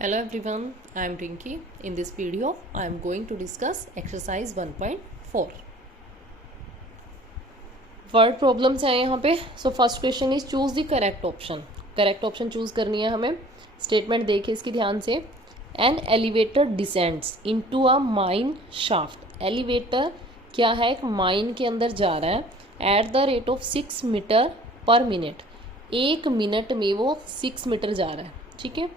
Hello everyone, I am Rinki. In this video, I am going to discuss exercise 1.4. Word problems हैं यहाँ पे. So first question is choose the correct option. Correct option choose करनी है हमें. Statement देखिए इसकी ध्यान से. An elevator descends into a mine shaft. Elevator क्या है, एक माइन के अंदर जा रहा है at the rate of 6 metre per minute. 1 minute में वो 6 मीटर जा रहा है. ठीक है.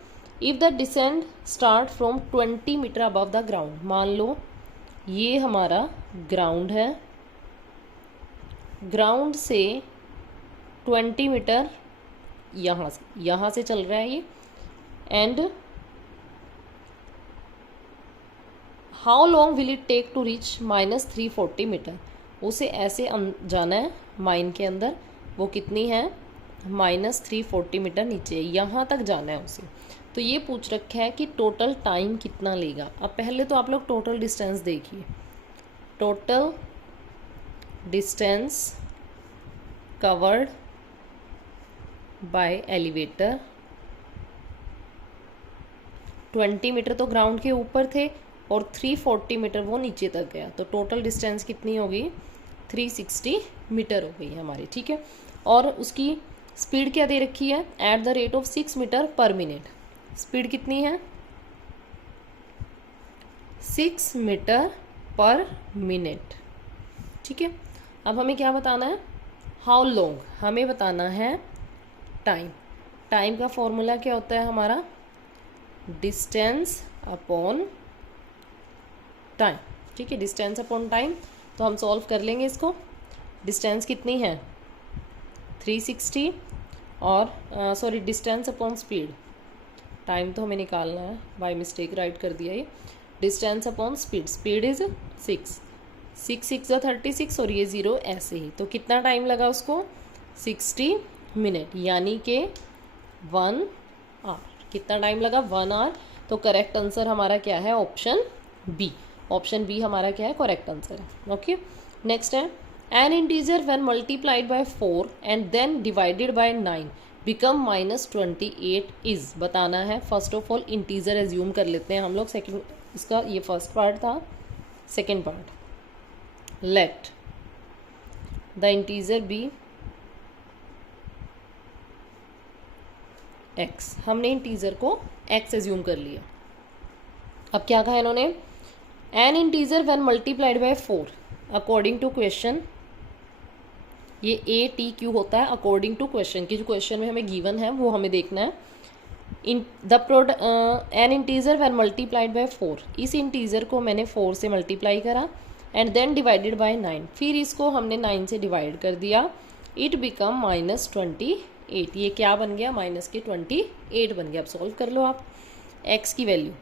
If the descend start from 20 metre above the ground. मान लो ये हमारा ग्राउंड है. ग्राउंड से 20 मीटर यहाँ से चल रहा है ये. And how long will it take to reach -340 metre. उसे ऐसे जाना है माइन के अंदर. वो कितनी है, -340 मीटर नीचे, यहाँ तक जाना है उसे. तो ये पूछ रखा है कि टोटल टाइम कितना लेगा. अब पहले तो आप लोग टोटल डिस्टेंस देखिए. Total distance covered by elevator. 20 metre तो ग्राउंड के ऊपर थे और 340 मीटर वो नीचे तक गया. तो टोटल डिस्टेंस कितनी होगी, 360 मीटर हो गई हमारी. ठीक है. और उसकी स्पीड क्या दे रखी है, at the rate of 6 metre per minute. Speed कितनी है, 6 मीटर पर मिनट. ठीक है. अब हमें क्या बताना है, हाउ लॉन्ग. हमें बताना है टाइम. टाइम का फॉर्मूला क्या होता है हमारा, डिस्टेंस अपॉन टाइम. ठीक है. Distance upon time. तो हम सॉल्व कर लेंगे इसको. डिस्टेंस कितनी है, 360. और sorry distance upon speed. Time तो हमें निकालना है, बाय मिस्टेक राइट कर दिया ये. Distance upon speed. Speed is 6. 6 × 36 और ये 0 ऐसे ही. तो कितना टाइम लगा उसको, 60 मिनट, यानी कि 1 आवर. कितना टाइम लगा, 1 आवर. तो करेक्ट आंसर हमारा क्या है, ऑप्शन बी. ऑप्शन बी हमारा क्या है, करेक्ट आंसर है. ओके. नेक्स्ट है, an integer when multiplied by 4 and then divided by 9 become -28 is. बताना है. First of all integer assume कर लेते हैं हम लोग. सेकंड, इसका ये फर्स्ट पार्ट था. Second part, let the integer be x. हमने इंटीजर को x एज्यूम कर लिया. अब क्या कहा इन्होंने, an integer when multiplied by 4 according to question. ये ATQ होता है अकॉर्डिंग टू क्वेश्चन की. जो क्वेश्चन में हमें गिवन है वो हमें देखना है. An integer when multiplied by 4. इस इंटीजर को मैंने 4 से मल्टीप्लाई करा एंड देन डिवाइडेड बाय 9. फिर इसको हमने 9 से डिवाइड कर दिया. It become -28. ये क्या बन गया, -28 बन गया. अब सॉल्व कर लो आप. x की वैल्यू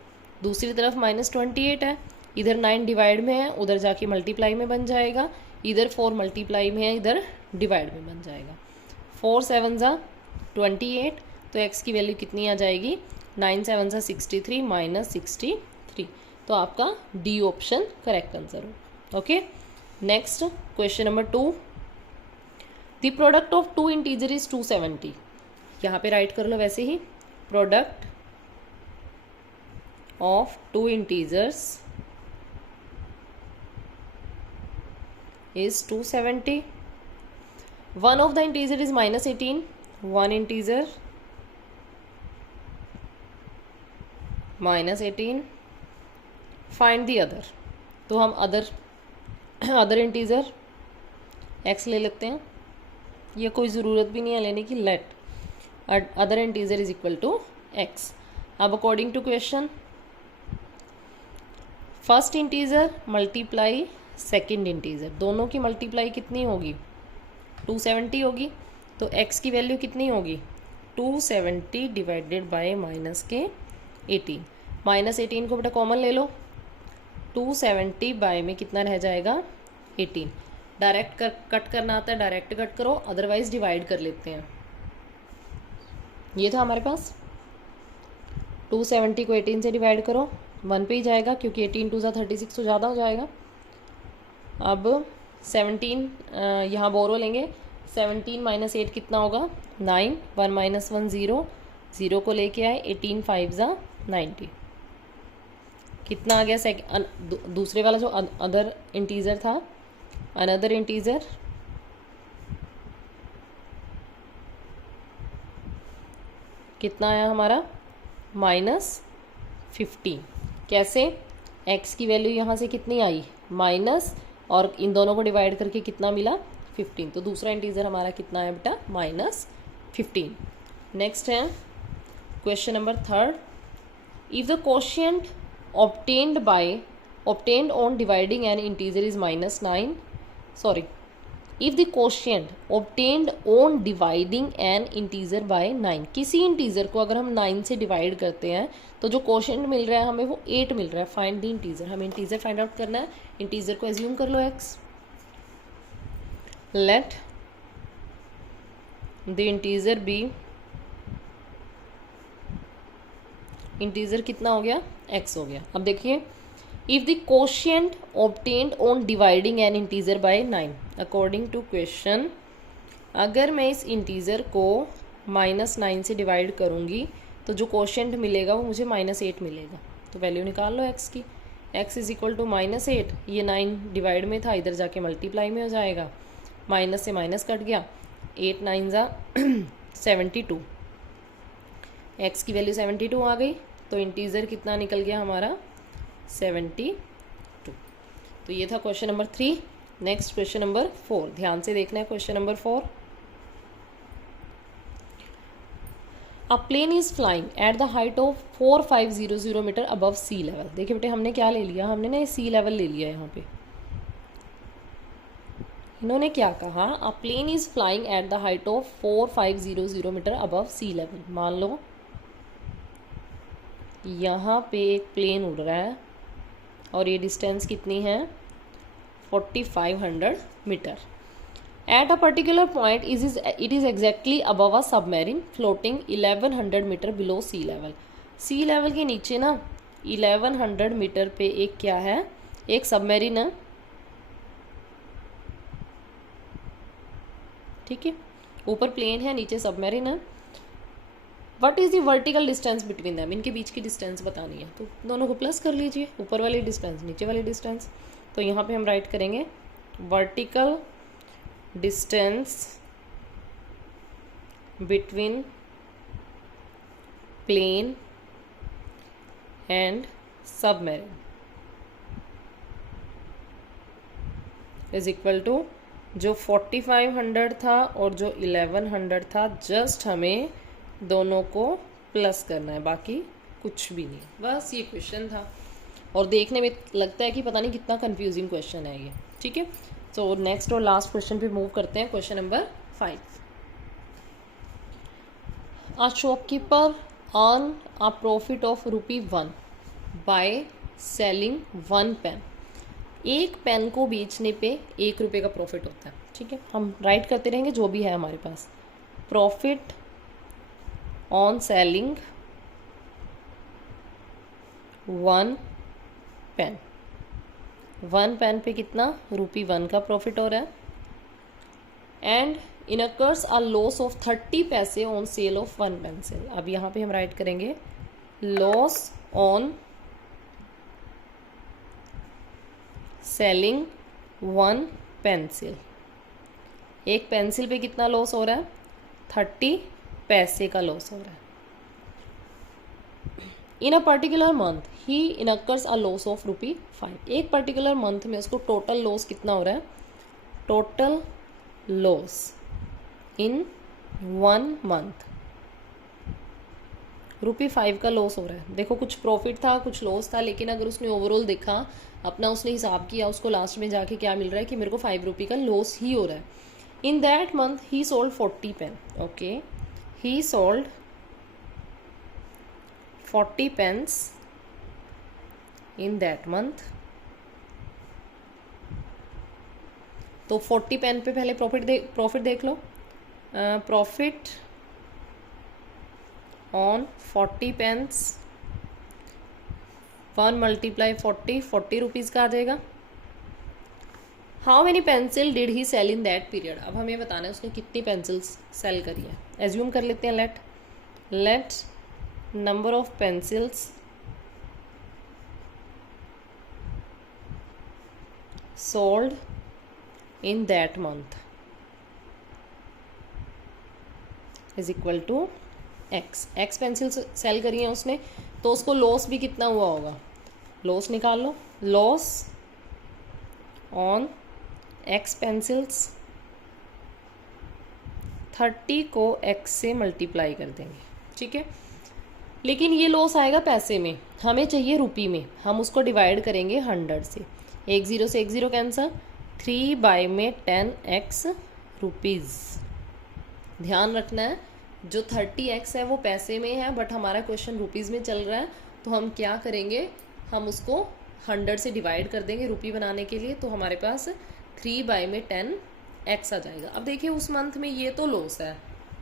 दूसरी तरफ -28 है. इधर 9 डिवाइड में है, उधर जाके मल्टीप्लाई में बन जाएगा. इधर 4 मल्टीप्लाई में है, इधर डिवाइड में बन जाएगा. 4 7 ज़ा 28. तो x की वैल्यू कितनी आ जाएगी, 9 7 ज़ा 63 -63. तो आपका डी ऑप्शन करेक्ट आंसर हो. Okay. Next question number 2. The product of 2 integer is 270. यहाँ पे राइट कर लो वैसे ही. Product of 2 integers is 270. One of the integer is -18. One integer -18. Find the other. तो हम अदर इंटीजर x ले लेते हैं. ये कोई ज़रूरत भी नहीं है लेने की. Let other integer is equal to x. अब according to question, first integer multiply second integer, दोनों की मल्टीप्लाई कितनी होगी, 270 होगी. तो x की वैल्यू कितनी होगी, 270 डिवाइडेड बाय -18. -18 को बेटा कॉमन ले लो. 270 बाय में कितना रह जाएगा, 18. डायरेक्ट कट करना आता है, डायरेक्ट कट करो, अदरवाइज डिवाइड कर लेते हैं. ये था हमारे पास. 270 को 18 से डिवाइड करो, 1 पे ही जाएगा क्योंकि 18 2 ज़ा 36 तो ज़्यादा हो जाएगा. अब 17 यहाँ बोरो लेंगे. 17 - 8 कितना होगा, 9. 1 - 1 0. 0 को लेके आए. 18 5 ज़ा 90। कितना आ गया दूसरे वाला जो अदर इंटीजर था, अनदर इंटीजर कितना आया हमारा -15। कैसे? x की वैल्यू यहाँ से कितनी आई माइनस, और इन दोनों को डिवाइड करके कितना मिला 15। तो दूसरा इंटीजर हमारा कितना है बेटा -15। नेक्स्ट है question number 3। If the quotient obtained on dividing an integer is -9, sorry, if the quotient obtained on dividing an integer by 9, किसी इंटीजर को अगर हम 9 से डिवाइड करते हैं तो जो कोशिएंट मिल रहा है हमें वो 8 मिल रहा है। फाइंड द इंटीजर, हमें इंटीजर फाइंड आउट करना है। इंटीजर को एज्यूम कर लो x। Let the integer be, integer कितना हो गया x हो गया। अब देखिए, if the quotient obtained on dividing an integer by 9, according to question, अगर मैं इस इंटीजर को -9 से डिवाइड करूंगी तो जो कोशिएंट मिलेगा वो मुझे -8 मिलेगा। तो वैल्यू निकाल लो x की। x इज इक्वल टू -8, ये 9 डिवाइड में था, इधर जाके मल्टीप्लाई में हो जाएगा, माइनस से माइनस कट गया, 8 9 जा 72, x की वैल्यू 72 आ गई। तो इंटीजर कितना निकल गया हमारा 72। तो ये था question number 3। Next question number 4, ध्यान से देखना है question number 4। A plane is flying at the height of 4500 metre above sea level. देखिए बेटे, हमने क्या ले लिया, हमने ना सी लेवल ले लिया यहाँ पे। इन्होंने क्या कहा, a plane is flying at the height of 4500 metre above sea level. मान लो यहाँ पे एक प्लेन उड़ रहा है और ये डिस्टेंस कितनी है 4500 metre. At a particular point it is exactly above a submarine floating 1100 metre below sea level. Sea level के नीचे ना 1100 मीटर पे एक क्या है, एक सबमरीन है। ठीक है, ऊपर प्लेन है, नीचे सबमरीन है। What is the vertical distance between them, इनके बीच की डिस्टेंस बतानी है। तो दोनों को प्लस कर लीजिए, ऊपर वाली डिस्टेंस नीचे वाली डिस्टेंस। तो यहाँ पे हम राइट करेंगे vertical distance between plane and submarine is equal to जो 4500 था और जो 1100 था, जस्ट हमें दोनों को प्लस करना है, बाकी कुछ भी नहीं। बस ये क्वेश्चन था और देखने में लगता है कि पता नहीं कितना कंफ्यूजिंग क्वेश्चन है ये। ठीक है, तो नेक्स्ट और लास्ट क्वेश्चन पे मूव करते हैं। Question number 5। A shopkeeper earn a profit of ₹1 by selling 1 pen. एक पेन को बेचने पे ₹1 का प्रॉफिट होता है। ठीक है, हम राइट करते रहेंगे जो भी है हमारे पास। Profit on selling 1 pen, 1 pen पे कितना ₹1 का प्रॉफिट हो रहा है। And incurs a loss of 30 पैसे ऑन सेल ऑफ 1 पेंसिल। अब यहाँ पे हम राइट करेंगे लॉस ऑन सेलिंग 1 पेंसिल। एक पेंसिल पे कितना लॉस हो रहा है 30 पैसे का लॉस हो रहा है। In a particular month he incurs a loss of ₹5। एक पर्टिकुलर मंथ में उसको टोटल लॉस कितना हो रहा है, टोटल लॉस इन 1 मंथ ₹5 का लॉस हो रहा है। देखो, कुछ प्रॉफिट था कुछ लॉस था, लेकिन अगर उसने ओवरऑल देखा, अपना उसने हिसाब किया, उसको लास्ट में जाके क्या मिल रहा है कि मेरे को ₹5 का लॉस ही हो रहा है। इन दैट मंथ ही sold 40 pen. Okay, he sold 40 pens in that month। तो 40 पेन पे पहले प्रॉफिट देख लो। Profit on 40 pens, 1 multiply 40 rupees का आ जाएगा। How many pencil did he sell in that period. अब हमें बताना है उसने कितनी पेंसिल्स सेल करी है। एज्यूम कर लेते हैं let number of pencils sold in that month is equal to x. X pencil sell करी है उसने, तो उसको लॉस भी कितना हुआ होगा, लॉस निकाल लो. लॉस ऑन एक्स पेंसिल्स, 30 को एक्स से मल्टीप्लाई कर देंगे. ठीक है, लेकिन ये लॉस आएगा पैसे में, हमें चाहिए रुपी में. हम उसको डिवाइड करेंगे 100 से. एक जीरो से एक जीरो कैंसल. 3 बाय में 10x रुपीज़. ध्यान रखना है, जो 30x है वो पैसे में है, बट हमारा क्वेश्चन रुपीज़ में चल रहा है. तो हम क्या करेंगे, हम उसको 100 से डिवाइड कर देंगे रुपी बनाने के लिए. तो हमारे पास 3 बाय में 10x आ जाएगा. अब देखिए उस मंथ में ये तो लॉस है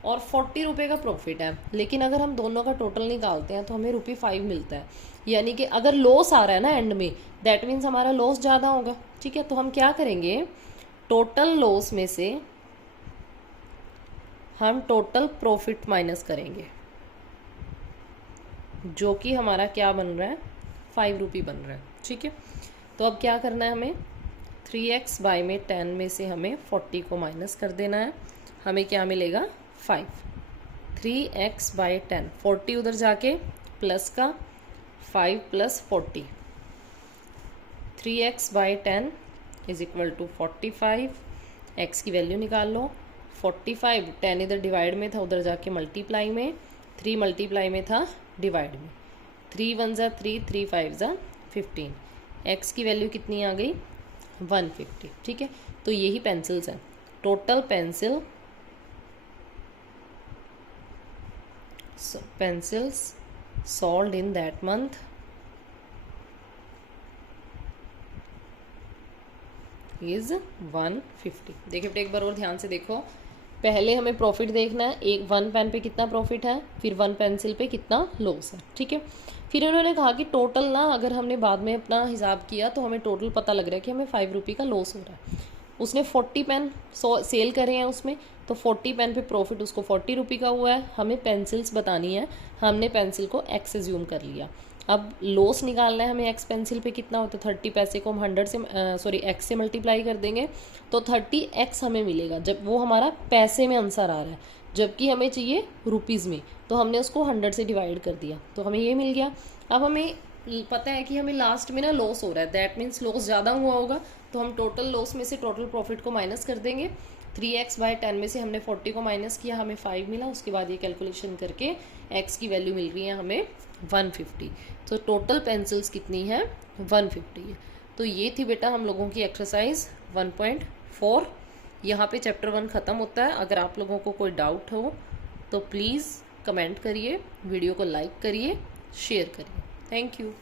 और 40 रुपये का प्रॉफिट है, लेकिन अगर हम दोनों का टोटल निकालते हैं तो हमें ₹5 मिलता है. यानी कि अगर लॉस आ रहा है ना एंड में, दैट मीन्स हमारा लॉस ज़्यादा होगा. ठीक है, तो हम क्या करेंगे, टोटल लॉस में से हम टोटल प्रॉफिट माइनस करेंगे, जो कि हमारा क्या बन रहा है, ₹5 बन रहा है. ठीक है, तो अब क्या करना है हमें, 3x बाय में 10 में से हमें 40 को माइनस कर देना है. हमें क्या मिलेगा, 5. 3x बाय 10, 40 उधर जाके प्लस का 5 plus 40, 3x by 10 is equal to 45. x की वैल्यू निकाल लो. 45, 10 इधर डिवाइड में था, उधर जाके मल्टीप्लाई में, 3 मल्टीप्लाई में था डिवाइड में. 3 1 ज़ा 3, 3 5 ज़ा 15. x की वैल्यू कितनी आ गई, 150. ठीक है, तो यही पेंसिल्स हैं. Total pencils sold in that month is 150. देखिए बेटा एक बार और ध्यान से देखो, पहले हमें प्रॉफिट देखना है, एक 1 पेन पे कितना प्रॉफिट है, फिर 1 पेंसिल पे कितना लॉस है. ठीक है, फिर उन्होंने कहा कि टोटल ना, अगर हमने बाद में अपना हिसाब किया तो हमें टोटल पता लग रहा है कि हमें ₹5 का लॉस हो रहा है. उसने 40 पेन सेल करे हैं उसमें, तो 40 पेन पे प्रॉफिट उसको ₹40 का हुआ है. हमें पेंसिल्स बतानी है, हमने पेंसिल को एक्स एज्यूम कर लिया. अब लॉस निकालना है हमें एक्स पेंसिल पे कितना होता है, 30 पैसे को हम 100 से एक्स से मल्टीप्लाई कर देंगे तो 30x हमें मिलेगा, जब वो हमारा पैसे में आंसर आ रहा है, जबकि हमें चाहिए रुपीज़ में. तो हमने उसको 100 से डिवाइड कर दिया, तो हमें ये मिल गया. अब हमें पता है कि हमें लास्ट में ना लॉस हो रहा है, दैट मीन्स लॉस ज़्यादा हुआ होगा, तो हम टोटल लॉस में से टोटल प्रॉफिट को माइनस कर देंगे. 3x बाय 10 में से हमने 40 को माइनस किया, हमें 5 मिला. उसके बाद ये कैलकुलेशन करके x की वैल्यू मिल रही है हमें 150. तो टोटल पेंसिल्स कितनी है, 150 है. तो ये थी बेटा हम लोगों की एक्सरसाइज 1.4. यहाँ पे चैप्टर 1 ख़त्म होता है. अगर आप लोगों को कोई डाउट हो तो प्लीज़ कमेंट करिए, वीडियो को लाइक करिए, शेयर करिए. Thank you.